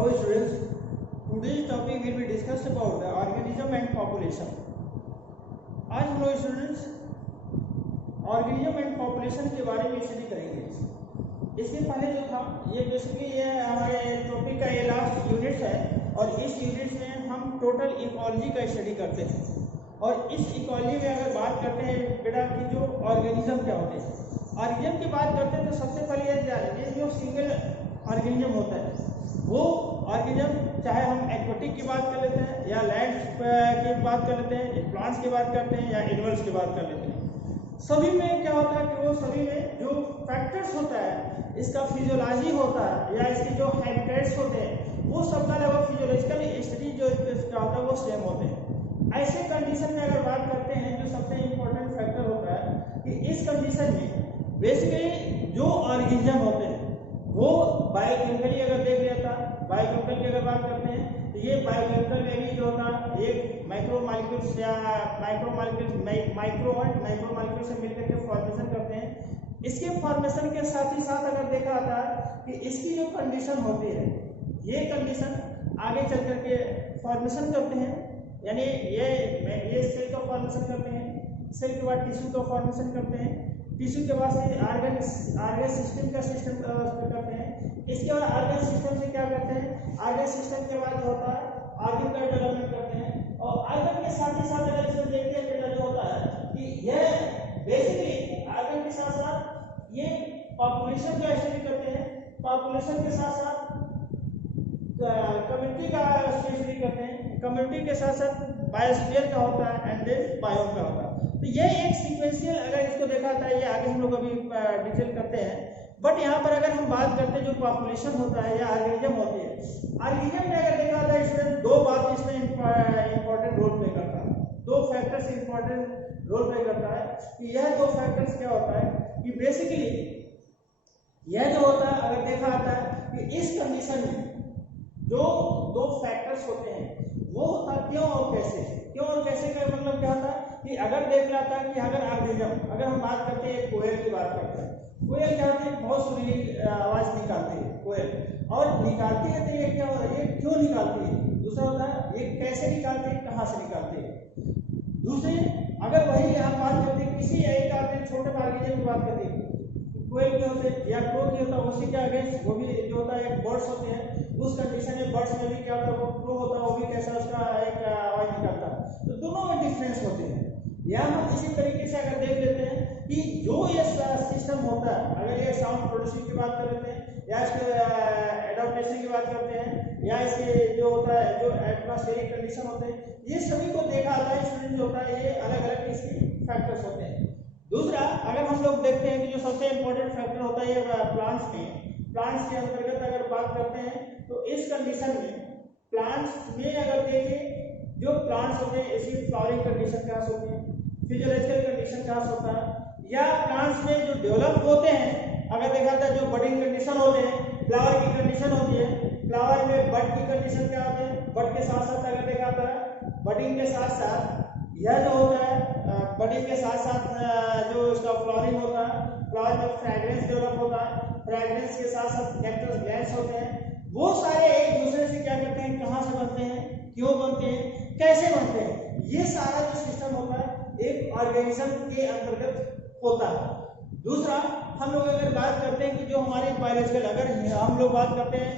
Hello students, today's topic will be discussed about the organism and population. आज हम लोग students organism and population के बारे में स्टडी करेंगे। इसके पहले जो था ये बेसिकली ये हमारे टॉपिक का ये लास्ट यूनिट है और इस यूनिट में हम टोटल इकोलॉजी का स्टडी करते हैं। और इस इकोलॉजी में अगर बात करते हैं बेटा कि जो ऑर्गेनिज्म क्या होते हैं, ऑर्गेनिज्म की बात करते हैं तो सबसे पहले ये जान लीजिए जो सिंगल ऑर्गेनिज्म होता है वो ऑर्गेनिज्म, चाहे हम एक्वेटिक की बात कर लेते हैं या लैंड की बात कर लेते हैं, प्लांट्स की बात करते हैं या एनिमल्स की बात कर लेते हैं, सभी में क्या होता है कि वो सभी में जो फैक्टर्स होता है, इसका फिजियोलॉजी होता है या इसके जो हैबिटेट्स होते हैं वो सबका लगभग फिजियोलॉजिकल स्टडी जो क्या होता है वो सेम होते हैं। ऐसे कंडीशन में अगर बात करते हैं जो सबसे इम्पोर्टेंट फैक्टर होता है कि इस कंडीशन में बेसिकली जो ऑर्गेनिज्म होते हैं वो बायोकेमिकली अगर देख लिया था, बायोकेमिकल की अगर बात करते हैं तो ये बायोकेमिकल में भी जो होता है एक माइक्रोमॉलिक्यूल्स या माइक्रोमॉलिक्यूल से मिलकर के फॉर्मेशन करते हैं। इसके फॉर्मेशन के साथ ही साथ अगर देखा था कि इसकी जो कंडीशन होती है ये कंडीशन आगे चल करके फॉर्मेशन करते हैं, यानी ये सेल का फॉर्मेशन करते हैं, सेल के बाद टिश्यू का फॉर्मेशन करते हैं, टिश्यू के बाद से आर्गन सिस्टम का सिस्टम करते हैं, इसके बाद आर्गन सिस्टम से क्या करते हैं, आर्गन सिस्टम के बाद होता है आर्गन का डेवलपमेंट करते हैं। और आर्गन के साथ ही साथ अगर इसमें देखते हैं बेटा जो होता है कि यह बेसिकली आर्गन के साथ साथ ये पॉपुलेशन का स्टडी करते हैं, पॉपुलेशन के साथ साथ कम्युनिटी का स्टडी करते हैं, कम्युनिटी के साथ साथ बायोस्फीयर का होता है एंड देन बायोम का होता है। तो ये एक सीक्वेंशियल अगर इसको देखा था, ये आगे हम लोग अभी डिटेल करते हैं। बट यहाँ पर अगर हम बात करते हैं जो पॉपुलेशन होता है या ऑर्गेनिज्म होती है, ऑर्गेनिज्म में अगर देखा था इसमें दो बात इसमें इंपॉर्टेंट रोल प्ले करता है, दो फैक्टर्स इंपॉर्टेंट रोल प्ले करता है कि यह दो फैक्टर्स क्या होता है कि बेसिकली यह जो होता है अगर देखा जाता है कि इस कंडीशन में जो दो फैक्टर्स होते हैं वो होता क्यों और कैसे, क्यों और कैसे का मतलब क्या होता है कि अगर देख रहा था कि अगर ऑर्गेनिज्म अगर हम बात करते हैं कोयल की बात करते हैं, कोयल क्या होती है बहुत सुरीली आवाज निकालती है कोयल, और निकालती है तो ये क्या हो, ये क्यों निकालती है, दूसरा होता है ये कैसे निकालती है, कहाँ से निकालती है। दूसरे अगर वही यहाँ बात करते हैं किसी एक आदमी छोटे ऑर्गेनिज्म की बात करते हैं, कोयल के होते या क्रो की होता है, उसी के अगेंस्ट वो भी जो होता है एक बर्ड्स होते हैं, उस कंडीशन में बर्ड्स में भी क्या होता है वो क्रो होता है, वो भी कैसा उसका एक आवाज निकालता है। तो दोनों में डिफरेंस होते हैं। या हम इसी तरीके से अगर देख लेते हैं कि जो ये सिस्टम होता है, अगर ये साउंड प्रोड्यूसिंग की बात कर लेते हैं या इसके एडॉप्टेशन की बात करते हैं या इसके जो होता है जो एटमॉस्फेरिक कंडीशन होते हैं, ये सभी को देखा जाता है स्टूडेंट जो होता है ये अलग अलग इसकी फैक्टर्स होते हैं। दूसरा अगर हम लोग देखते हैं कि जो सबसे इंपॉर्टेंट फैक्टर होता है ये प्लांट्स के अंतर्गत अगर बात करते हैं तो इस कंडीशन में प्लांट्स में अगर देखें जो प्लांट्स होते हैं इसकी फ्लावरिंग कंडीशन क्या होती है, फिजियोलॉजिकल कंडीशन क्या होता है, या प्लांट्स में जो डेवलप होते हैं अगर देखा जाता है जो बडिंग कंडीशन होते हैं, फ्लावर की कंडीशन होती है, फ्लावर में बड की कंडीशन क्या होती है, बड के साथ साथ अगर देखा जाता है बडिंग के साथ साथ यह जो होता है बडिंग के साथ साथ जो इसका फ्लावरिंग होता है, फ्लावर में फ्रेग्रेंस डेवलप होता है, फ्रेग्रेंस के साथ साथ नेक्टर ग्लैंड्स होते हैं, वो सारे एक दूसरे से क्या करते हैं, कहाँ से बनते हैं, क्यों बनते हैं, कैसे बनते हैं, ये सारा जो सिस्टम होता है एक ऑर्गेनिज्म के अंतर्गत होता है। दूसरा हम लोग अगर बात करते हैं कि जो हमारे बायोलॉजिकल अगर हम लोग बात करते हैं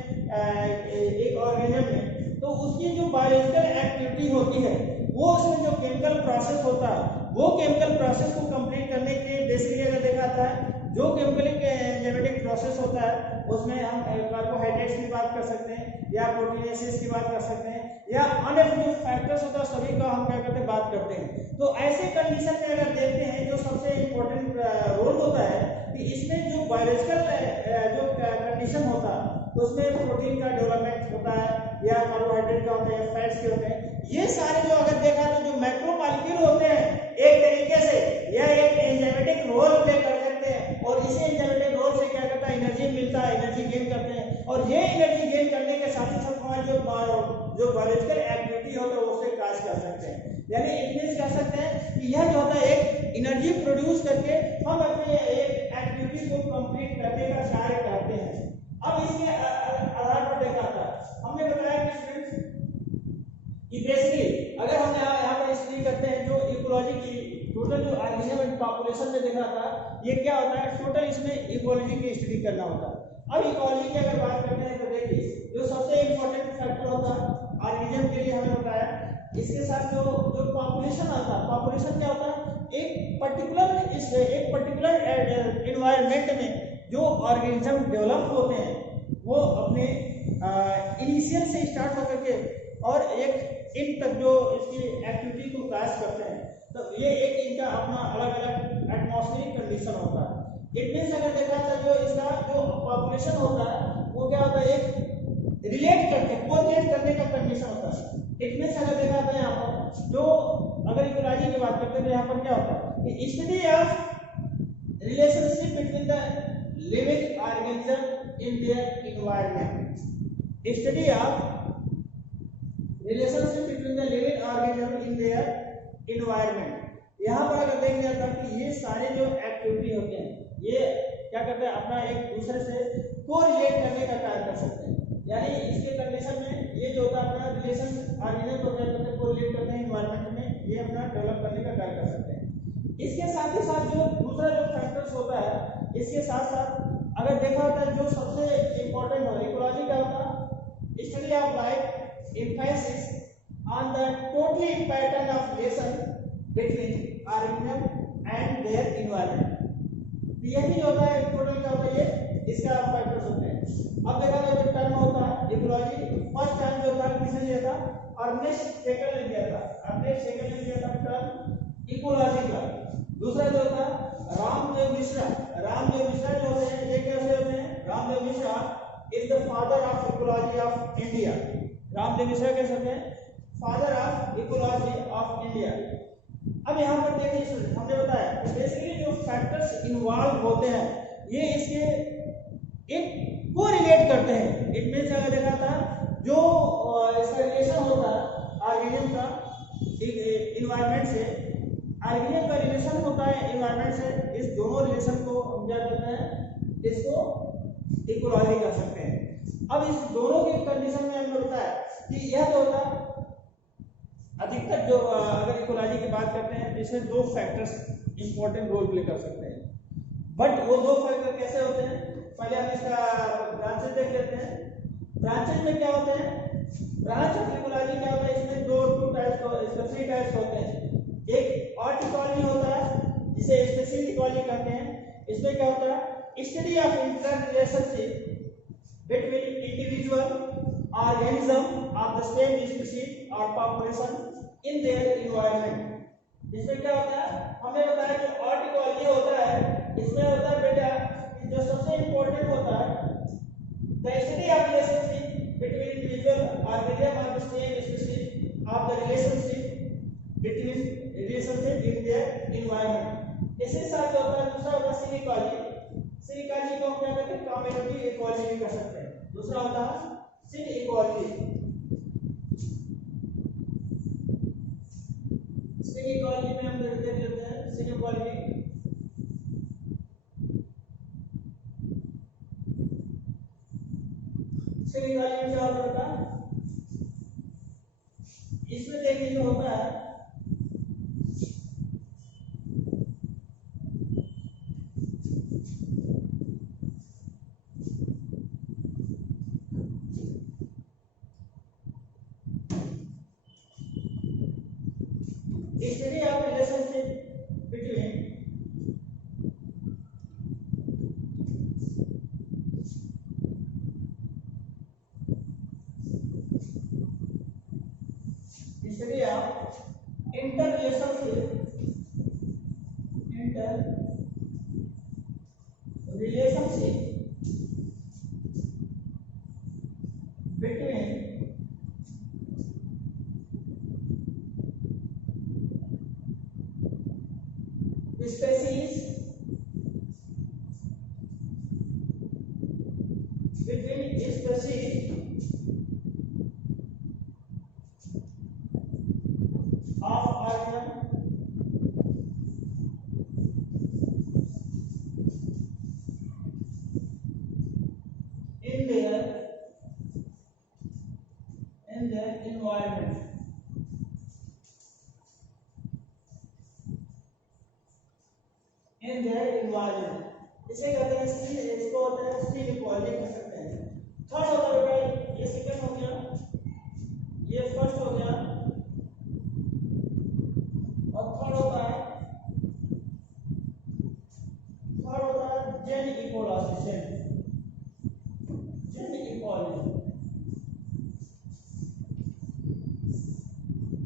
एक ऑर्गेनिज्म में तो उसकी जो बायोलॉजिकल एक्टिविटी होती है वो उसमें जो केमिकल प्रोसेस होता है वो केमिकल प्रोसेस को कंप्लीट करने के लिए बेसिकली अगर देखा जाता है जो केमिकलिक एंजाइमेटिक प्रोसेस होता है उसमें हम कार्बोहाइड्रेट्स की बात कर सकते हैं या प्रोटीनेसिस की बात कर सकते हैं या अन्य जो फैक्टर्स होता है सभी का हम क्या करते हैं बात करते हैं। तो ऐसे कंडीशन में अगर देखते हैं जो सबसे इम्पोर्टेंट रोल होता है कि इसमें जो बायोलॉजिकल जो कंडीशन होता है उसमें प्रोटीन का डेवलपमेंट होता है या कार्बोहाइड्रेट का होता है या फैट्स के होते हैं, ये सारे जो अगर देखा तो जो मैक्रोमॉलिक्यूल होते हैं एक तरीके से यह एक एंजाइमेटिक रोल प्ले कर सकते हैं और इसी एंजाइमेटिक रोल से क्या करता है एनर्जी मिलता है, एनर्जी गेन करते हैं और ये एनर्जी गेन करने के साथ ही साथ हमारी जो बायोलॉजिकल एक्टिविटी होता है उससे काज कर सकते हैं। यानी इतने कह सकते हैं कि यह जो होता है एक एनर्जी प्रोड्यूस करके हम अपने एक एक्टिविटी को कंप्लीट करने का कार्य करते हैं। अब इसके आधार पर देखा था हमने इकोलॉजी की टोटल जो ऑर्गेनिज्म पॉपुलेशन में देखा था, ये क्या होता है, टोटल इसमें इकोलॉजी की स्टडी करना होता है। अब इकोलॉजी की अगर बात करते हैं तो देखिए जो सबसे इंपॉर्टेंट फैक्टर होता है ऑर्गेनिज्म के लिए हमें बताया, इसके साथ जो जो पॉपुलेशन आता है, पॉपुलेशन क्या होता है, एक पर्टिकुलर एनवायरनमेंट में जो ऑर्गेनिज्म डेवलप होते हैं वो अपने इनिशियल से स्टार्ट होकर के और एक इन तक जो इसकी एक्टिविटी को क्लास करते हैं, तो ये एक इनका अपना अलग अलग एटमॉस्फेरिक कंडीशन होता है। इट मींस अगर देखा जाए जो इसका जो पॉपुलेशन होता है वो क्या होता है, एक रिलेट करके कोरिलेट करने का कंडीशन होता है। इट मींस अगर देखा जाए यहाँ पर जो अगर इकोलॉजी की बात करते हैं तो यहाँ पर क्या होता है कि study of relationship between the living organism in their environment, study of relationship between the living organism in their environment. यहाँ पर अगर देख लिया था कि ये सारे जो एक्टिविटी होते हैं ये क्या करते हैं, अपना एक दूसरे से कोरिलेट करने का कार्य कर सकते हैं। यानी इसके कंडीशन में ये जो होता है अपना रिलेशन ऑर्गेनिज्म को क्या करते हैं, कोरिलेट करते हैं एनवायरनमेंट में, ये अपना डेवलप करने का कार्य कर सकते हैं। इसके साथ ही साथ जो दूसरा जो फैक्टर्स होता है, इसके साथ साथ अगर देखा होता है जो सबसे इंपॉर्टेंट हो इकोलॉजी क्या होता है, study of life emphasis on the totally pattern of relation between organism and their environment। तो ये भी जो होता है टोटल क्या होता है, ये इसका फैक्टर्स होते हैं। अब देखा जाए जो टर्म होता है इकोलॉजी, फर्स्ट टाइम जो था किसने लिया था, अर्नेस्ट हेकल ने लिया था, अर्नेस्ट हेकल ने लिया था टर्म इकोलॉजी का। दूसरा जो था रामदेव मिश्रा, रामदेव मिश्रा जो होते हैं ये कैसे होते हैं, Ramdev Mishra is the father of ecology of India. Ramdev Mishra कह सकते हैं father of ecology of India. अब यहाँ पर देखिए हमने बताया कि बेसिकली जो फैक्टर्स इन्वॉल्व होते हैं ये इसके एक कोरिलेट करते हैं। इट मींस अगर देखा था जो इसका रिलेशन होता है ऑर्गेनिज्म का इन्वायरमेंट से, ऑर्गेनिज्म का रिलेशन होता है इन्वायरमेंट से, इस दोनों रिलेशन को हम क्या कहते हैं, इसको इकोलॉजी कह सकते हैं। अब इस दोनों के कंडीशन में हमने बताया कि यह जो होता है अधिकतर जो अगर इकोलॉजी की बात करते हैं इसमें दो फैक्टर्स इंपॉर्टेंट रोल प्ले कर सकते हैं। बट वो दो फैक्टर कैसे होते हैं, पहले हम इसका ब्रांचेस देख लेते हैं। ब्रांचेस में क्या होते हैं, ब्रांच ऑफ इकोलॉजी क्या होता है, इसमें दो टाइप्स को, इसमें थ्री टाइप्स होते हैं। एक ऑर्ट इकोलॉजी होता है जिसे स्पेसीज इकोलॉजी कहते हैं। इसमें क्या होता है, study of inter relationship between individual organism of the same species or population in their environment। इसमें क्या होता है, हमने बताया कि ऑर्ट इकोलॉजी होता है, इसमें होता है बेटा जो सबसे इंपॉर्टेंट होता है the study of relationship between individual organism of the same species of the relationship in their environment। इसके साथ जो होता है दूसरा होता है सिविकोलॉजी। सिविकोलॉजी को हम क्या कहते हैं, कम्युनिटी इकोलॉजी भी कह सकते हैं। दूसरा होता है सिन इक्वालिटी। सिन इक्वालिटी में हम देख लेते हैं सिन इक्वालिटी। सिन इक्वालिटी में क्या होता है, इसमें देखिए जो होता है study of relationship between study of interrelationship between species of organism in their environment। In their environment, इसे कहते हैं सी, इसको होता है सी इक्वालिटी कह सकते हैं। थर्ड होता है बेटा, ये सेकंड हो गया, ये फर्स्ट हो गया, और थर्ड होता है genecology, genecology.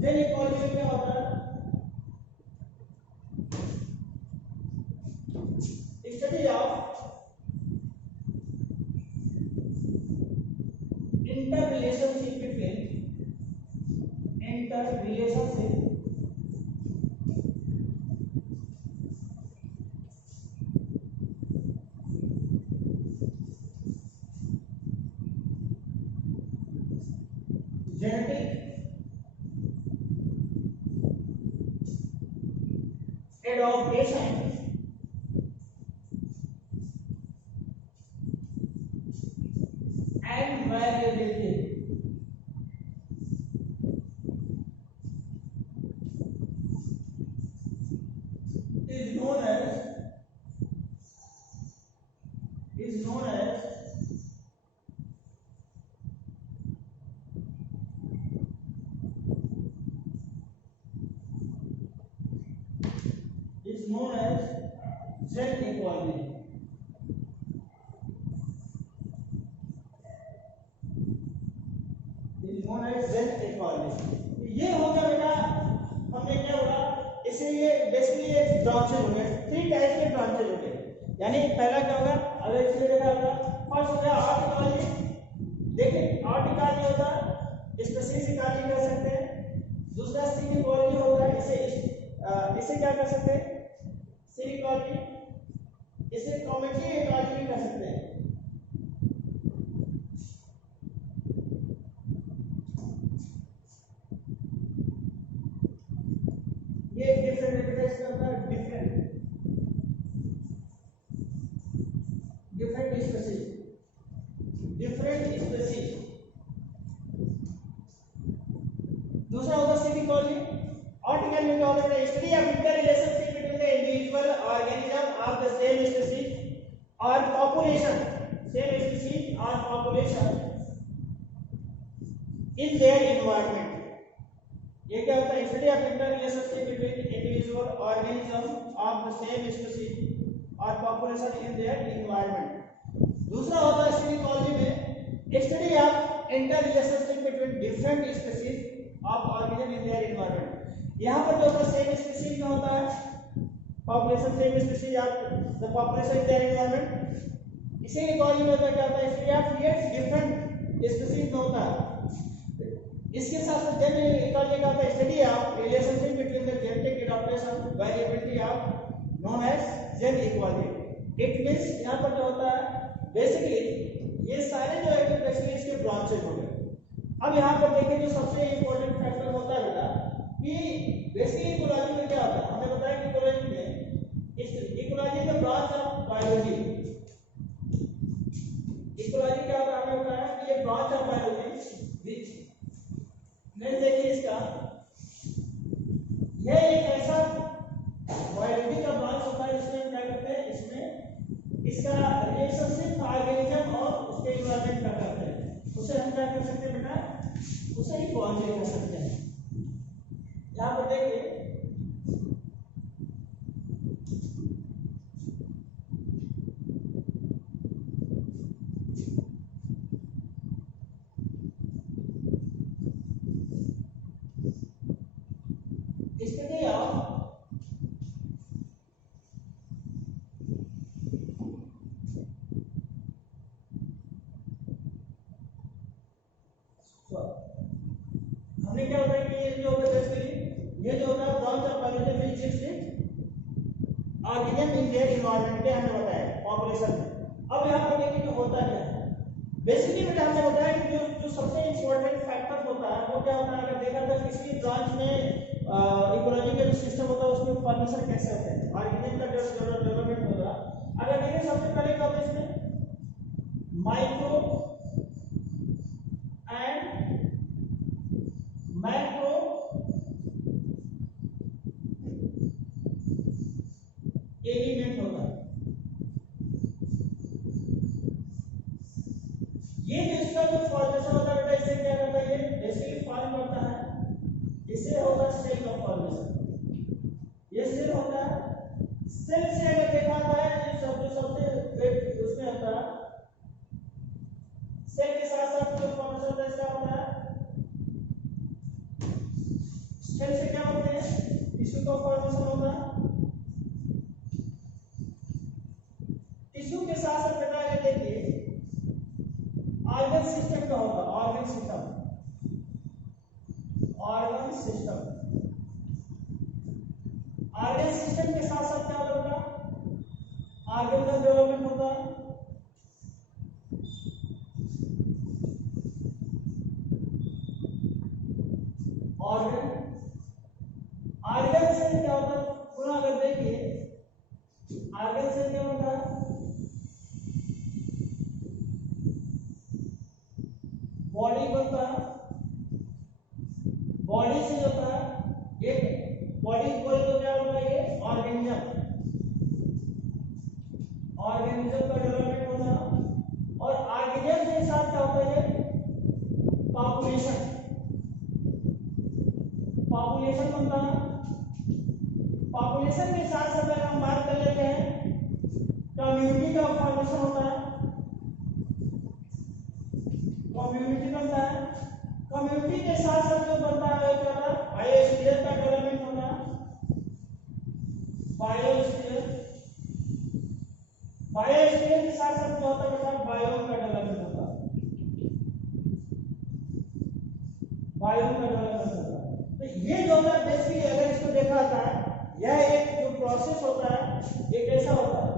Genecology क्या होता है? Study of interrelationship genetic adaptation and variability is known as genecology. ये हो गया बेटा, हमने क्या बोला, इसे ये बेसिकली एक ब्रांचेज हो गए, 3 टाइप के ब्रांचेज हो गए। यानी पहला क्या होगा, अगर इसमें देखा होगा, फर्स्ट हो गया आर्टिकॉलजी। देखिए आर्टिकॉलजी होता है, स्पेसीज इकाली कह सकते हैं। दूसरा सिनिकॉलजी होता है, इसे क्या कर सकते हैं, सिनिकॉलजी। इसे कॉमेटी इकाली भी कह सकते हैं। ये डिफरेंट करता है, डिफरेंट स्पेसीज। दूसरा होगा सिनिकॉलजी। आर्टिकल में क्या होता है, study of inter relationship between the individual organism of the same species और पॉपुलेशन इन देयर एनवायरनमेंट। ये क्या होता है, study of inter relationship between individual organism of the same species और पॉपुलेशन इन देयर एनवायरनमेंट। दूसरा होता है सिनिकॉलजी में study of inter relationship between different species of organism in their environment. यहाँ पर जो होता है सेम स्पीसीज में होता है population, same species of the population in their environment. इसी इक्वालिटी में होता है क्या होता है, स्टडी ऑफ डिफरेंट स्पीसीज में होता है। इसके साथ साथ जेन इक्वालिटी का होता है study of relationship between the genetic adaptation variability of known as genecology. It means यहाँ पर जो होता है बेसिकली ये सारे जो है बेसिकली इसके ब्रांचेज हो गए। अब यहाँ पर देखिए जो सबसे इंपॉर्टेंट फैक्टर होता है बेटा कि बेसिकली इकोलॉजी में क्या होता है, हमें बताया कि इकोलॉजी में इकोलॉजी का ब्रांच ऑफ बायोलॉजी। इकोलॉजी क्या होता है, हमें बताया कि ये ब्रांच ऑफ बायोलॉजी। नहीं देखिए इसका, ये एक ऐसा बायोलॉजी का ब्रांच होता है जिसमें हम क्या करते हैं, इसमें इसका रिलेशनशिप ऑर्गेनिज्म और उसके एनवायरनमेंट का करते हैं। उसे हम क्या कर सकते हैं बेटा, उसे इक्वालिटी कर सकते हैं। यहाँ पर देखिए स्टडी ऑफ हमने क्या होता है कि ये जो होता है ये जो होता है ब्रांच ऑफ बायोलॉजी में ऑर्गेनिज्म इन देयर एनवायरनमेंट के हमने बताया पॉपुलेशन में। अब यहाँ पर देखिए जो होता है बेसिकली बेटा हमने बताया कि जो सबसे इंपॉर्टेंट फैक्टर होता है वो क्या होता है, अगर देखा जाए किसी ब्रांच में इकोलॉजी का जो सिस्टम होता है उसमें फॉर्मेशन कैसे होता है, ऑर्गेनिज्म का डेवलपमेंट होगा। अगर देखिए सबसे पहले क्या होता है इसमें माइक्रो एंड मैक्रो एलिमेंट होता है। ये जो इसका जो फॉर्मेशन होता है बेटा, इसे क्या करता है, ये बेसिकली फॉर्म करता है, इसे होता है सेल का फॉर्मेशन। ये सेल होता है, सेल से अगर देखा जाए जो सबसे उसमें होता है, सेल के साथ साथ जो फॉर्मेशन होता है इसका होता है, सेल से क्या होते हैं, टिश्यू का फॉर्मेशन होता है। टिश्यू के साथ साथ बेटा अगर देखिए ऑर्गन सिस्टम का होगा, organ system, organ system, organ system के साथ साथ क्या होगा, ऑर्गन का डेवलपमेंट होता है। ऑर्गन, ऑर्गन से क्या होता है पूरा अगर देखिए, ऑर्गन से क्या होता है, बॉडी बनता है, बॉडी से होता है एक बॉडी बोले तो क्या होता है, ये ऑर्गेनिज्म, ऑर्गेनिज्म का डेवलपमेंट होता है। और ऑर्गेनिज्म के साथ क्या होता है, ये पॉपुलेशन, पॉपुलेशन बनता है। पॉपुलेशन के साथ साथ अगर हम बात कर लेते हैं कम्युनिटी का फॉर्मेशन होता है, कम्युनिटी बनता है। कम्युनिटी के साथ साथ जो बनता है क्या होता है, बायोस्फीयर का डेवलपमेंट होता है, बायोस्फीयर, बायोस्फीयर के साथ साथ क्या होता है बेटा, बायोम का डेवलपमेंट होता है, बायोम का डेवलपमेंट होता है। तो ये जो होता है बेसिकली अगर इसको देखा जाता है, यह एक जो प्रोसेस होता है ये कैसा होता है,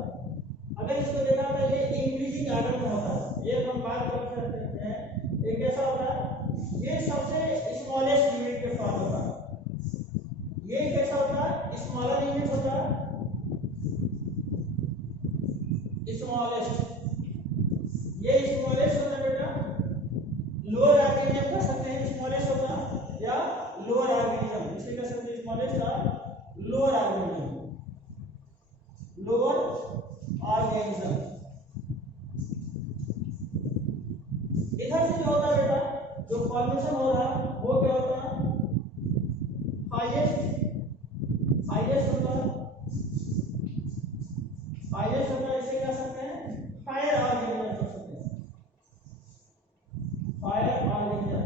अगर इसको देखा जाता है ये इंक्रीजिंग ऑर्डर में होता है। ये हम बात कर सकते हैं, ये कैसा होता है, ये सबसे स्मॉलेस्ट यूनिट के फॉर्म होता है। ये कैसा होता है, स्मॉलर यूनिट होता है, स्मॉलेस्ट, ये स्मॉलेस्ट होता है बेटा, लोअर ऑर्गेनिज्म कह सकते हैं स्मॉलेस्ट होता है, या लोअर ऑर्गेनिज्म इसे कह सकते हैं स्मॉलेस्ट का लोअर ऑर्गेनिज्म, लोअर ऑर्गेनिज्म। इधर से जो होता है बेटा, जो फॉर्मेशन हो रहा है वो क्या होता है, हाईएस्ट, हाईएस्ट होता है, हाईएस्ट होता है, इसे कह सकते हैं हायर ऑर्गेनिज्म कह सकते हैं, हायर ऑर्गेनिज्म।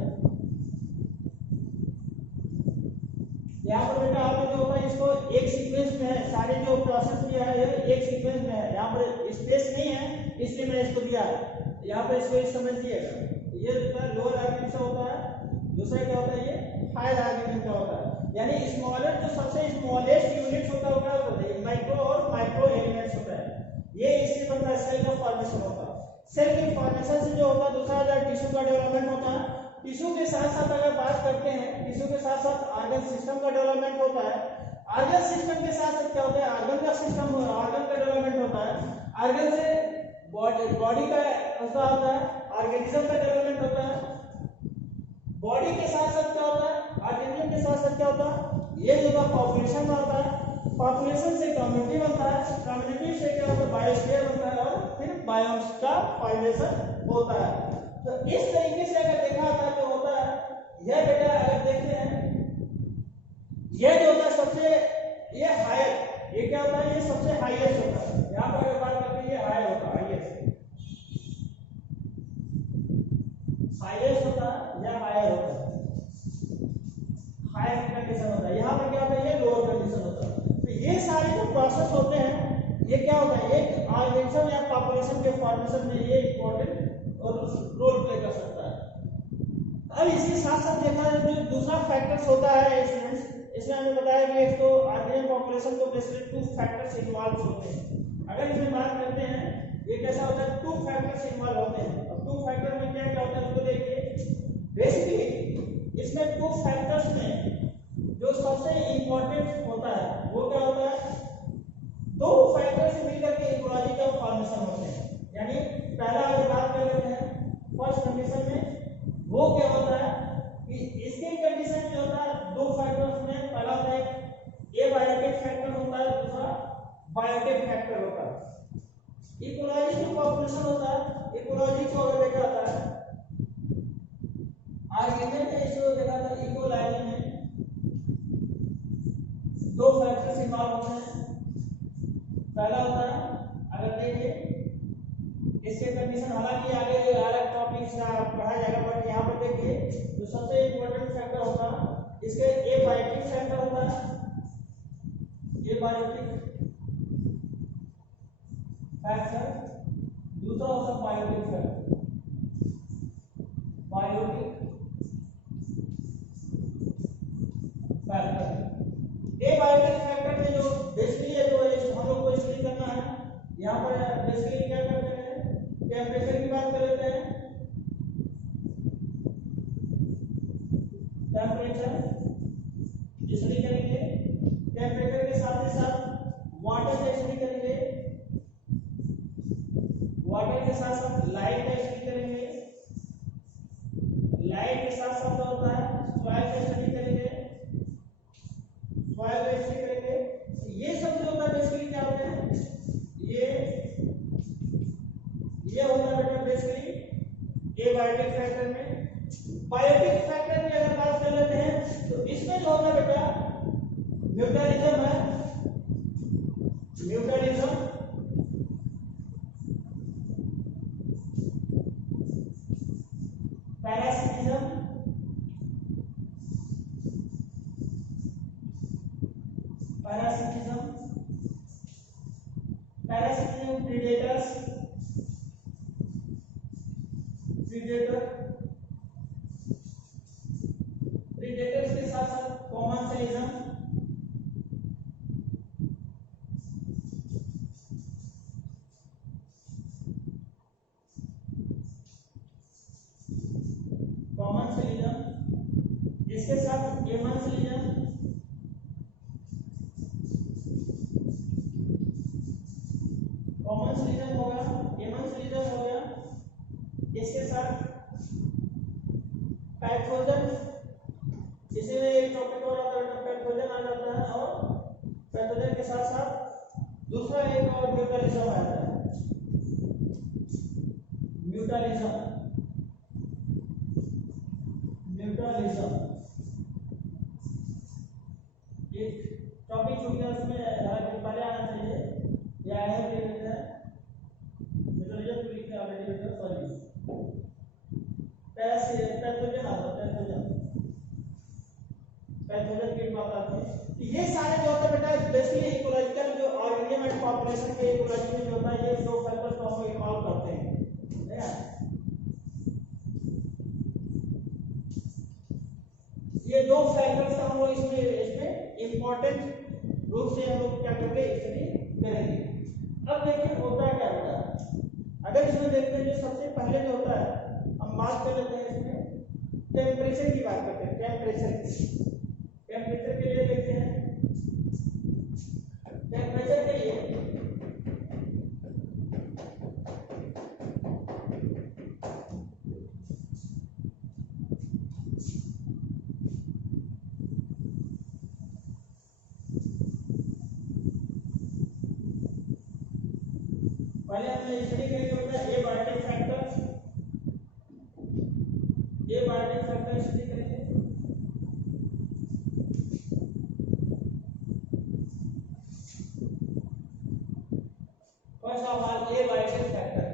यहाँ पर बेटा आपने जो होता है इसको एक सीक्वेंस में है, सारे जो प्रोसेस दिया है ये एक सीक्वेंस में है, यहाँ पर स्पेस नहीं है इसलिए मैंने इसको दिया है, यहाँ पर इसको इस समझ दिएगा। ये लोअर ऑर्गेनिज्म होता है, दूसरा क्या होता है ये हायर ऑर्गेनिज्म का होता है, यानी स्मॉलर जो सबसे स्मॉलेस्ट यूनिट होता है माइक्रो और माइक्रो एलिमेंट्स होता है, ये इससे बनता है, सेल का फॉर्मेशन होता है। सेल के फॉर्मेशन से जो होता है दूसरा जो टिश्यू का डेवलपमेंट होता है। टिश्यू के साथ साथ अगर बात करते हैं, टिश्यू के साथ साथ ऑर्गन सिस्टम का डेवलपमेंट होता है। ऑर्गन सिस्टम के साथ साथ क्या होता है, ऑर्गन का सिस्टम, ऑर्गन का डेवलपमेंट होता है। ऑर्गन से बॉडी का होता है, ऑर्गेनिज्म का डेवलपमेंट होता है। बॉडी के साथ साथ क्या होता है, ऑर्गेनिज्म के साथ साथ क्या होता है, ये जो पॉपुलेशन में होता है, पॉपुलेशन से कम्युनिटी बनता है, कम्युनिटी से क्या होता है बायोस्फीयर बनता है, और फिर बायोम्स का फॉर्मेशन होता है। तो इस तरीके से अगर देखा जाता है जो होता है, यह बेटा अगर देखते हैं यह जो होता है सबसे ये हायर, ये क्या होता है, ये सबसे हाईएस्ट होता है। यहाँ पर अगर बात करते हैं ये हायर होता है, हाईएस्ट होता है या हायर होता है, हायर कंडीशन होता है। यहाँ पर क्या होता है, ये लोअर कंडीशन होता है। तो ये सारे जो प्रोसेस होते हैं ये क्या होता है, एक ऑर्गेनिज्म या पॉपुलेशन के फॉर्मेशन में ये इंपॉर्टेंट और रोल प्ले कर सकता है। अब इसके साथ साथ देखा जाए जो दूसरा फैक्टर्स होता है स्टूडेंट्स, इसमें हमें बताया कि एक तो ऑर्गेनिज्म पॉपुलेशन को बेसिकली टू फैक्टर्स इन्वॉल्व होते हैं। अगर इसमें बात करते हैं ये कैसा होता है, टू फैक्टर्स इन्वॉल्व होते हैं। अब टू फैक्टर में क्या क्या होता है उसको देखिए। बेसिकली इसमें टू फैक्टर्स में जो सबसे इंपॉर्टेंट होता है वो क्या होता है, दो फैक्टर से मिलकर के इकोलॉजी का फॉर्मेशन होते हैं। यानी पहला अगर बात कर लेते हैं फर्स्ट कंडीशन में, वो क्या होता है कि इसके कंडीशन में होता है दो फैक्टर्स में, पहला होता है एबायोटिक फैक्टर होता है, दूसरा बायोटिक फैक्टर होता है। इकोलॉजी जो पॉपुलेशन होता है, इकोलॉजी को अगर देखा जाता है आर्गेनिक में जो देखा था इकोलॉजी में दो फैक्टर्स इन्वॉल्व होते हैं। पहला होता है अगर देखिए इसके कंडीशन, हालांकि आगे अलग टॉपिक पढ़ा जाएगा, बट यहाँ पर देखिए जो सबसे इम्पोर्टेंट फैक्टर होता है इसके एबायोटिक फैक्टर होता है, एबायोटिक फैक्टर। दूसरा होता है biotic factor, biotic factor. Abiotic factor में जो बेसिकली है जो हम लोग को स्टडी करना है, यहाँ पर बेसिकली क्या करते हैं, टेम्परेचर की बात कर लेते हैं। टेम्परेचर स्टडी करेंगे, टेम्परेचर के साथ ही साथ वाटर का स्टडी करेंगे, वाटर के साथ साथ लाइट का स्टडी करेंगे, लाइट के साथ साथ होता है सॉइल का स्टडी करेंगे, सॉइल का स्टडी करेंगे। ये सब जो होता है बेसिकली क्या होता है, ये होता है बेटा बेसिकली एबायोटिक फैक्टर में। बायोटिक फैक्टर की अगर बात कर लेते हैं तो इसमें जो होता है बेटा म्यूटालिज्म है, mutualism, parasitism, parasitism, parasitism, predators, predator, predators के साथ साथ कॉमनसेलिज्म, कॉमनसेलिज्म, इसके साथ एमनसेलिज्म, कॉमनसेलिज्म हो गया, एमनसेलिज्म हो गया। इसके साथ पैथोजन, इसी में एक टॉपिक और आता है पैथोजन आ जाता है, और पैथोजन के साथ साथ दूसरा एक और म्यूटालिज्म आता है, म्यूटालिज्म, म्यूटालिज्म एक टॉपिक छूट गया, उसमें पहले आना चाहिए, या है लिख लेते हैं म्यूटालिज्म को लिखते हैं ऑलरेडी बेटा, सॉरी पैथोजन आता है, पैथोजन, पैथोजन की बात आती है। तो ये सारे जो होते हैं बेटा बेसिकली इकोलॉजिकल जो ऑर्गेनिज्म एंड पॉपुलेशन के इकोलॉजी में जो होता है, ये दो फैक्टर्स को हम इन्वॉल्व करते हैं, है ना। ये दो फैक्टर्स का हम लोग इसमें इंपॉर्टेंट रूप से हम लोग क्या करेंगे, स्टडी करेंगे। अब देखिए होता क्या बेटा, अगर इसमें देखते हैं जो सबसे पहले जो होता है, हम बात कर लेते हैं इसमें टेम्परेचर की बात करते हैं, टेम्परेचर, टेम्परेचर के लिए देखते हैं, टेम्परेचर के लिए पहले हमने स्टडी करेंगे होता है abiotic factor, abiotic factor study करेंगे। First of all abiotic factor,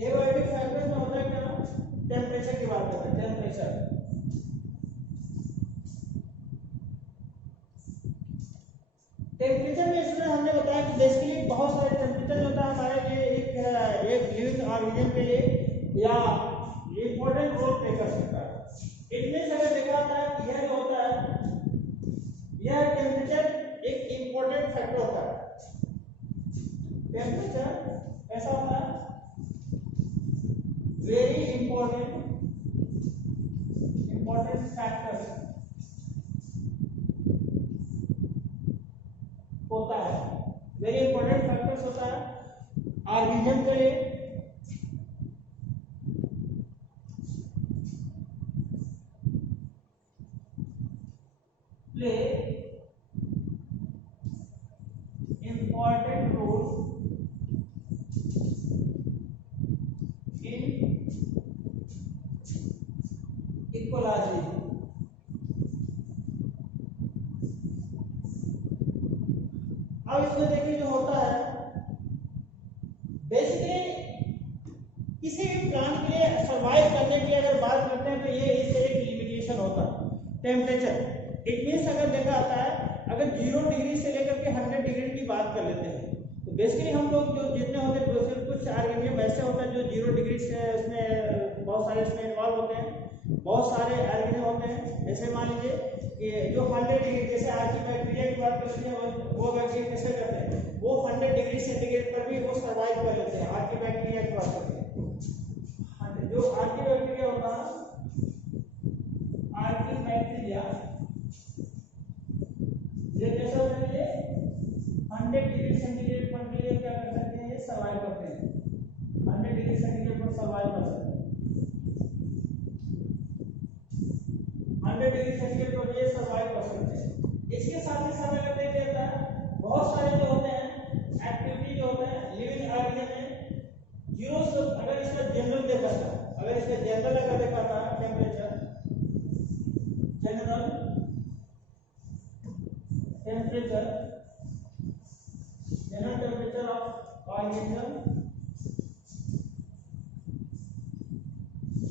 abiotic factor में होता है क्या, टेम्परेचर की बात करते हैं, टेम्परेचर, टेम्परेचर में इसमें हमने बताया कि बेसिकली बहुत सारे टेम्परेचर होता है हमारे लिए एक लिविंग ऑर्गेनिज्म के लिए या इंपॉर्टेंट रोल प्ले कर सकता है। इनमें से अगर देखा जाता है यह जो होता है, यह टेम्परेचर एक इंपॉर्टेंट फैक्टर होता है। टेम्परेचर ऐसा होता है वेरी इंपॉर्टेंट फैक्टर होता है, वेरी इंपॉर्टेंट फैक्टर्स होता है ऑर्गेनिज्म के लिए, इन इक्वलाजी। अब इसमें देखिए जो होता है बेसिकली किसी भी प्लांट के लिए सर्वाइव करने की अगर बात करते हैं तो ये इससे एक लिमिटेशन होता है टेम्परेचर। इट मीन्स अगर देखा आता है अगर 0 डिग्री से लेकर के 100 डिग्री की बात कर लेते हैं तो बेसिकली हम लोग जो जितने होते हैं कुछ ऑर्गेनिज्म ऐसे होता है जो 0 डिग्री से उसमें बहुत सारे इसमें इन्वॉल्व होते हैं। बहुत सारे ऑर्गेनिज्म होते हैं जैसे मान लीजिए कि जो 100 डिग्री जैसे आर्ची बैक्टीरिया की बात करते हैं वो बैक्टीरिया कैसे करते हैं वो 100 डिग्री सेंटीग्रेड पर भी वो सर्वाइव कर लेते हैं। आर्ची बैक्टीरिया की बात करते हैं जो आर्ची बैक्टीरिया होता है आर्ची बैक्टीरिया ये कैसे होते हैं 100 डिग्री सेंटीग्रेड पर भी ये क्या कर सकते हैं ये सर्वाइव करते हैं। 100 डिग्री सेंटीग्रेड पर सर्वाइव कर सकते हैं। 100 डिग्री सेंटीग्रेड पर ये सर्वाइव कर सकते हैं। इसके साथ ही साथ अगर देख लेता है बहुत सारे जो होते हैं एक्टिविटी जो होते हैं लिविंग ऑर्गेनिज्म में 0 से अगर इसका जनरल देखा था अगर इसका जनरल अगर देखा था temperature general temperature of organism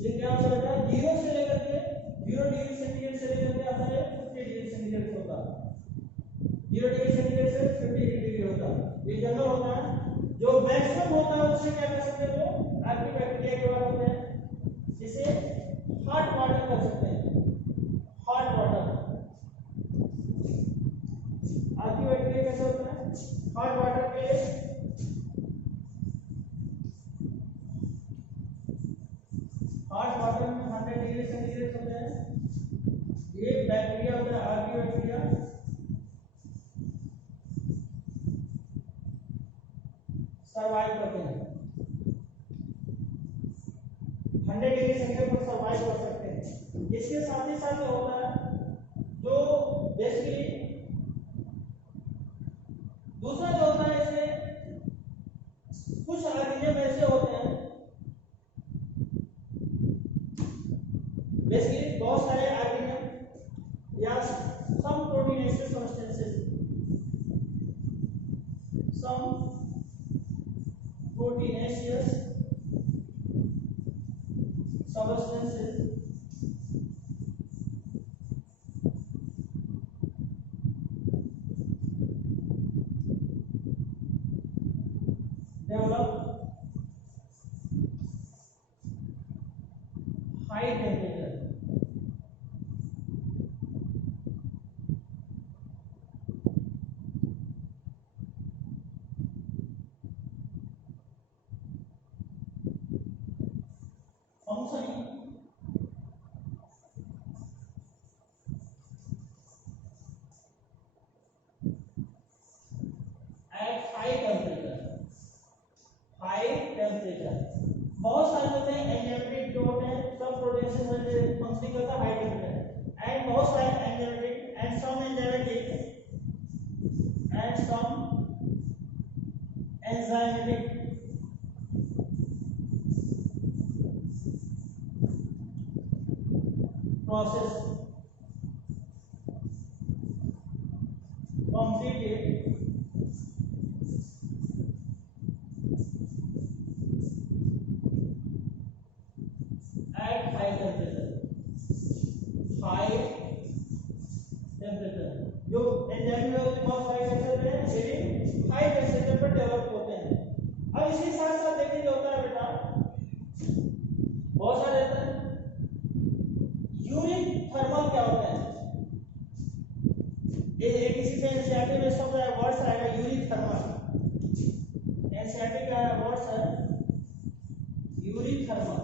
ये क्या होता है 0 से लेकर के 0 डिग्री सेंटीग्रेड से लेकर के आता है 50 डिग्री सेंटीग्रेड होता है। 0 डिग्री सेंटीग्रेड से 50 डिग्री होता है ये जनरल होता है। जो मैक्सिमम होता है उससे क्या कर सकते हैं वो एक्टिव बैक्टीरिया के बारे में है जिसे हॉट वाटर कर सकते हैं। हॉट वाटर एक्टिव बैक्टीरिया कैसे होता है हॉट वाटर के हॉट वाटर में 100 डिग्री सेंटीग्रेड होते हैं। ये बैक्टीरिया होता है आर्की बैक्टीरिया सर्वाइव करते हैं 100 डिग्री सेंटीग्रेड पर सर्वाइव कर सकते हैं। इसके साथ ही साथ होता है जो बेसिकली दूसरा जो होता है इसमें कुछ ऑर्गेनिज्म ऐसे होते हैं बेसिकली बहुत सारे ऑर्गेनिज्म या some proteinaceous substances develop high temperature functioning at high temperature बहुत सारे होते हैं एंजाइमेटिक जो होते हैं सब प्रोटीन से फंक्शनिंग करता है हाई टेम्परेचर एंड बहुत सारे enzymatic and some enzymatic process completed at high temperature जो एंजाइम है उसके बहुत सारे कैसे हैं लेकिन हाई टेम्परेचर पर डेवलप होते हैं। अब इसी साथ साथ देखिए जो होता है बेटा बहुत सारे रहते हैं यूरिक थर्मल क्या होता है ये किसी से एनसीईआरटी में शब्द है वर्ड्स आएगा यूरिक थर्मल एनसीईआरटी का वर्ड्स है uric thermal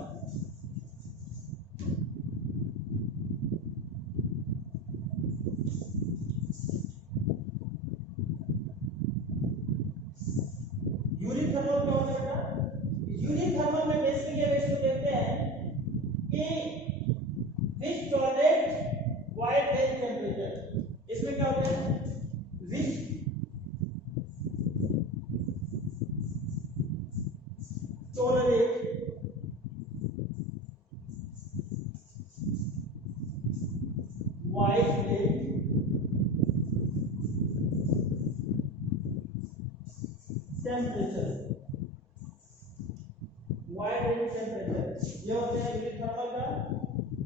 wide range temperature, ये होते हैं यूनिट थर्मल का।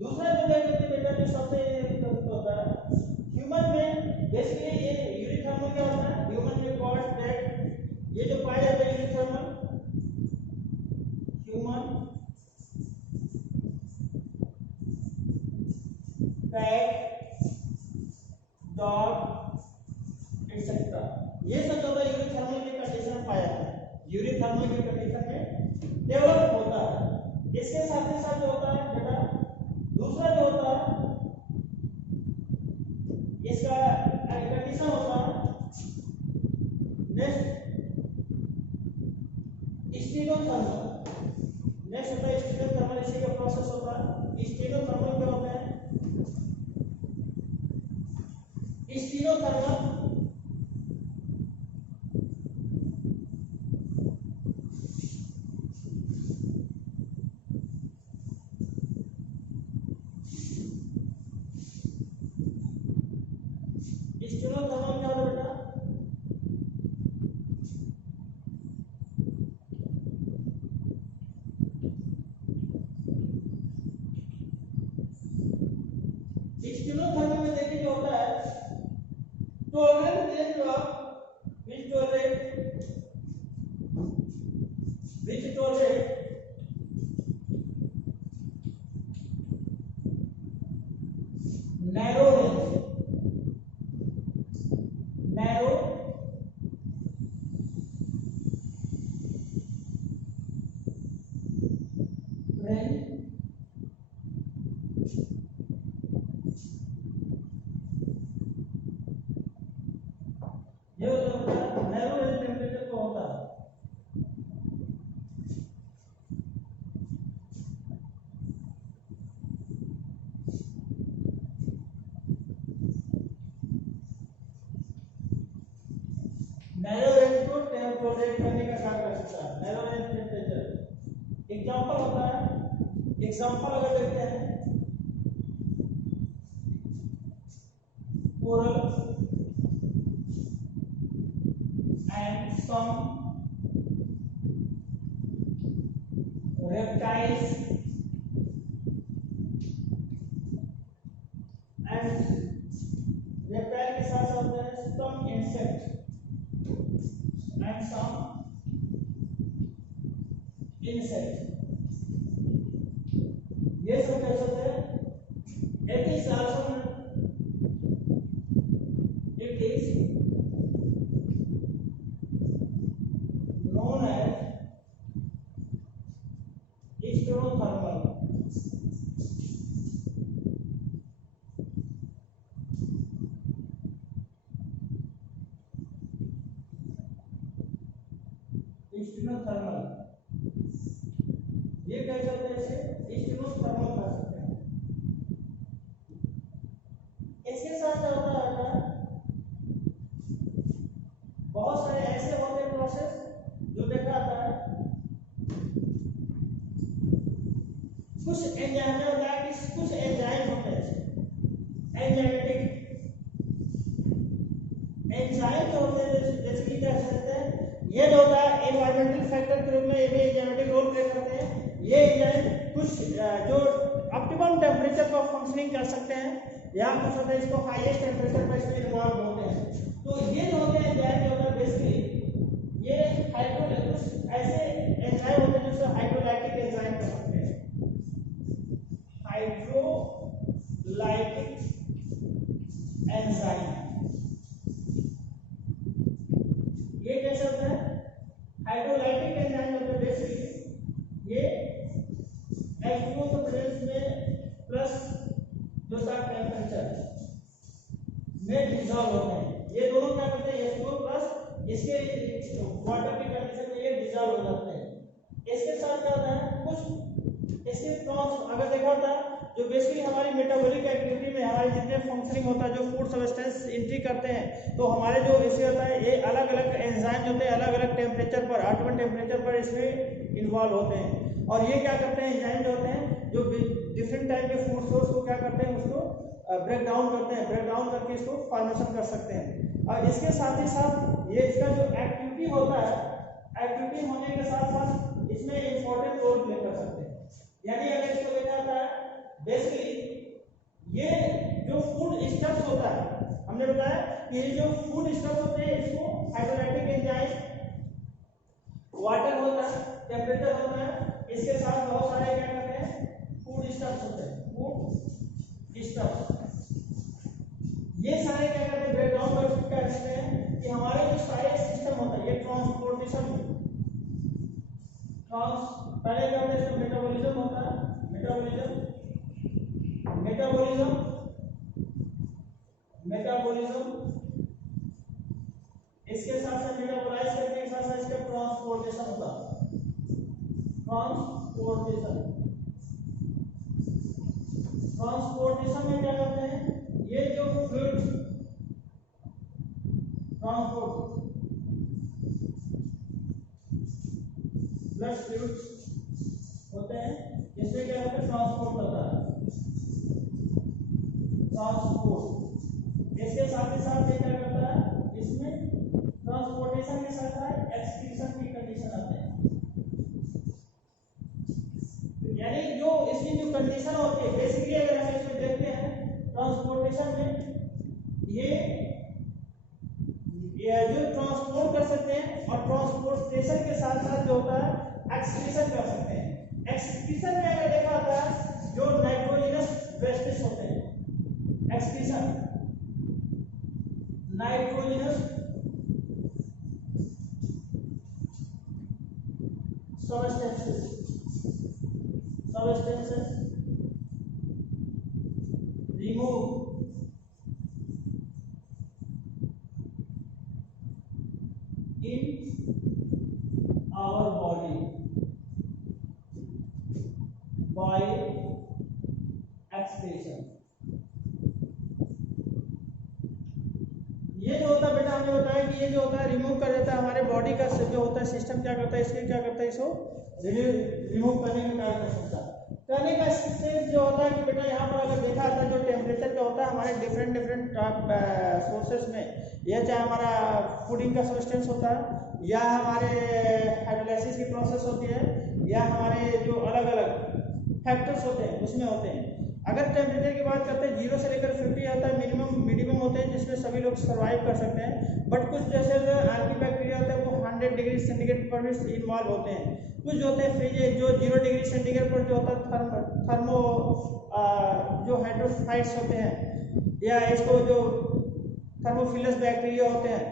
दूसरा जो देखते बेटा जो सबसे होता है ह्यूमन में, बेसिकली ये यूनिट थर्मल क्या होता है, ह्यूमन रिकॉर्ड दैट ये जो पाया जाता है eurythermal, human cat dog et cetera, ये सब जो है यूनिट थर्मल के कंडीशन में पाया जाता है, यूनिट थर्मल के कंडीशन में डेवलप होता है। इसके साथ ही साथ जो होता है बेटा दूसरा जो होता है इसका कंडीशन होता है नेक्स्ट स्टीरियोथर्मल, नेक्स्ट होता है स्टीरियोथर्मल, इसी का प्रोसेस होता है। स्टीरियोथर्मल क्या होता है, स्टीरियोथर्मल स्टीरियोथर्मल क्या होता है बेटा, स्टीरियोथर्मल में देखिए जो होता है tolerance range of which tolerate narrow range ये होता है नैरो रेंज टेम्परेचर को होता है। नैरो रेंज को टॉलरेट करने का काम कर सकता है नैरो रेंज टेम्परेचर। एग्जांपल होता है, एग्जांपल अगर देखते हैं coral and some reptiles and reptile के साथ होते हैं some insect and some insect, ये सब कैसे होते हैं, it is also it is known as स्टीरियोथर्मल। स्टीरियोथर्मल ये कैसे होता है, इसे स्टीरियोथर्मल कह सकते हैं। इसके साथ क्या होता है, बहुत सारे ऐसे होते हैं प्रोसेस जो देखा जाता है, कुछ एंजाइम होता है, कुछ एंजाइम होते हैं एंजाइमेटिक एंजाइम जो होते हैं, जैसे कि कह सकते हैं ये जो होता है एनवायरमेंटल फैक्टर के रूप में ये भी एंजाइमेटिक रोल प्ले करते हैं। ये एंजाइम कुछ जो ऑप्टिमम टेम्परेचर पर फंक्शनिंग कर सकते हैं या कुछ होता है इसको हाईएस्ट टेम्परेचर पर इसमें इन्वॉल्व होते हैं। तो ये जो होते हैं एंजाइम जो होता है बेसिकली ये हाइड्रोलाइटिक ऐसे एंजाइम होते हैं जिसको हाइड्रोलाइटिक एंजाइम कह सकते हैं, हाइड्रोलाइटिक एंजाइम। ये कैसे होता है, हाइड्रोलाइटिक एंजाइम होते हैं बेसिकली ये H2O के प्रेजेंस में प्लस जो सा टेम्परेचर में डिसॉल्व होते हैं। ये दोनों क्या करते हैं, H2O प्लस इसके वाटर की कंडीशन में ये डिसॉल्व हो जाते हैं। इसके साथ क्या होता है, कुछ इसके प्रॉन्स अगर देखा होता है जो बेसिकली हमारी मेटाबॉलिक एक्टिविटी में हमारे जितने फंक्शनिंग होता है, जो फूड सब्सटेंस एंट्री करते हैं, तो हमारे जो इसे होता है ये अलग अलग एंजाइम होते हैं अलग अलग टेम्परेचर पर, ऑप्टिमम टेम्परेचर पर इसमें इन्वॉल्व होते हैं। और ये क्या करते हैं, एंजाइम जो होते हैं जो डिफरेंट टाइप के फूड सोर्स को क्या करते हैं, उसको ब्रेक डाउन करते हैं, ब्रेक डाउन करके इसको फॉर्मेशन कर सकते हैं। और इसके साथ ही साथ ये इसका जो एक्टिविटी होता है, एक्टिविटी होने के साथ साथ इसमें इंपॉर्टेंट रोल यानी अगर इसको देखा था बेसिकली ये जो फूड स्टफ्स होता है, हमने बताया कि ये जो फूड स्टफ्स होते हैं इसको हाइड्रोलाइटिक एंजाइम, वाटर होता है, टेम्परेचर होता है, इसके साथ बहुत सारे क्या करते हैं फूड स्टफ्स होते हैं, फूड स्टफ्स। ये सारे क्या करते हैं ब्रेकडाउन कर सकते हैं कि हमारे जो सारे सिस्टम होता है ये ट्रांसपोर्टेशन पहले क्या होता है इसका मेटाबॉलिज्म होता है, मेटाबॉलिज्म इसके साथ साथ मेटाबोलाइज करने के साथ साथ इसका ट्रांसपोर्टेशन होता है, ट्रांसपोर्टेशन में क्या करते हैं ये जो फ्लूइड ट्रांसपोर्ट ब्लड फ्लूइड्स होते हैं, इसमें क्या होता है ट्रांसपोर्ट होता है, ट्रांसपोर्ट। इसके साथ ही साथ ये क्या करता है इसमें ट्रांसपोर्टेशन के साथ साथ एक्सक्रीशन की कंडीशन आते हैं, यानी जो इसकी जो कंडीशन होती है बेसिकली अगर हम इसमें देखते हैं ट्रांसपोर्टेशन में ये जो ट्रांसपोर्ट कर सकते हैं और ट्रांसपोर्टेशन के साथ साथ जो होता है एक्सक्रीशन कर सकते हैं। एक्सक्रीशन में अगर देखा था जो नाइट्रोजनस वेस्टेज होते हैं, excretion nitrogenous substances remove in our body by excretion। ये जो होता है बेटा हमने बताया कि ये जो होता है रिमूव कर देता है हमारे बॉडी का जो होता है सिस्टम क्या करता है इसके क्या करता है इसको रिमूव करने में कार्य कर सकता है। करने का स्टेज जो होता है कि बेटा यहाँ पर अगर देखा था जो टेम्परेचर क्या होता है हमारे डिफरेंट सोर्सेस में, यह चाहे हमारा फूडिंग का सब्सटेंस होता है या हमारे हाइड्रोलाइसिस की प्रोसेस होती है या हमारे जो अलग अलग फैक्टर्स होते हैं उसमें होते हैं। अगर टेम्परेचर की बात करते हैं 0 से लेकर 50 आता है मिनिमम होते हैं जिसमें सभी लोग सर्वाइव कर सकते हैं, बट कुछ जैसे एल्की बैक्टीरिया होता है वो 100 डिग्री सेंटीग्रेड पर भी इन्वॉल्व होते हैं। कुछ जो होते हैं फ्रिज जो 0 डिग्री सेंटीग्रेड पर जो होता है थर्मो जो हाइड्रोफाइट्स होते हैं या इसको जो थर्मोफिलस बैक्टीरिया होते हैं,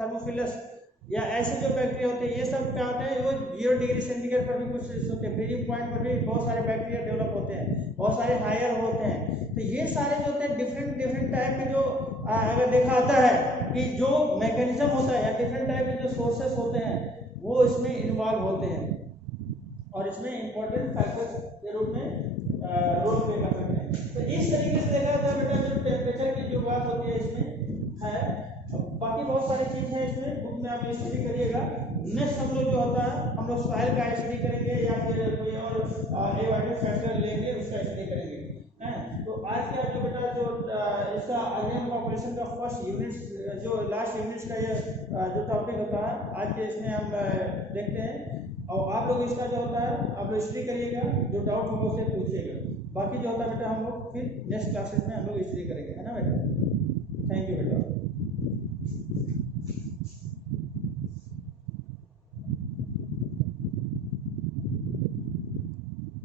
थर्मोफिलस या ऐसे जो बैक्टीरिया होते हैं ये सब क्या होते हैं वो 0 डिग्री सेंटीग्रेड पर भी कुछ होते हैं, फ्रीजिंग पॉइंट पर भी बहुत सारे बैक्टीरिया डेवलप होते हैं, बहुत सारे हायर होते हैं। तो ये सारे जो होते हैं डिफरेंट टाइप के जो अगर देखा आता है कि जो मैकेनिज्म होता है या डिफरेंट टाइप के जो सोर्सेस होते हैं वो इसमें इन्वॉल्व होते हैं और इसमें इंपॉर्टेंट फैक्टर के रूप में रोल प्ले कर सकते हैं। तो इस तरीके से देखा जाता है बेटा जो टेम्परेचर की जो बात होती है इसमें है, बाकी बहुत सारी चीज है इसमें बुक में आप स्टडी करिएगा। नेक्स्ट हम लोग जो होता है हम लोग सॉइल का स्टडी करेंगे या फिर कोई और एनवायरमेंट फैक्टर लेंगे उसका स्टडी करेंगे हैं। तो आज के आपको बेटा जो इसका अध्ययन पॉपुलेशन का फर्स्ट यूनिट जो लास्ट यूनिट का ये जो टॉपिक होता है आज के इसमें हम देखते हैं और आप लोग इसका जो होता है आप लोग स्टडी करिएगा, जो डाउट होगा उससे पूछिएगा। बाकी जो होता है बेटा हम लोग फिर नेक्स्ट क्लासेस में हम लोग स्टडी करेंगे, है ना बेटा।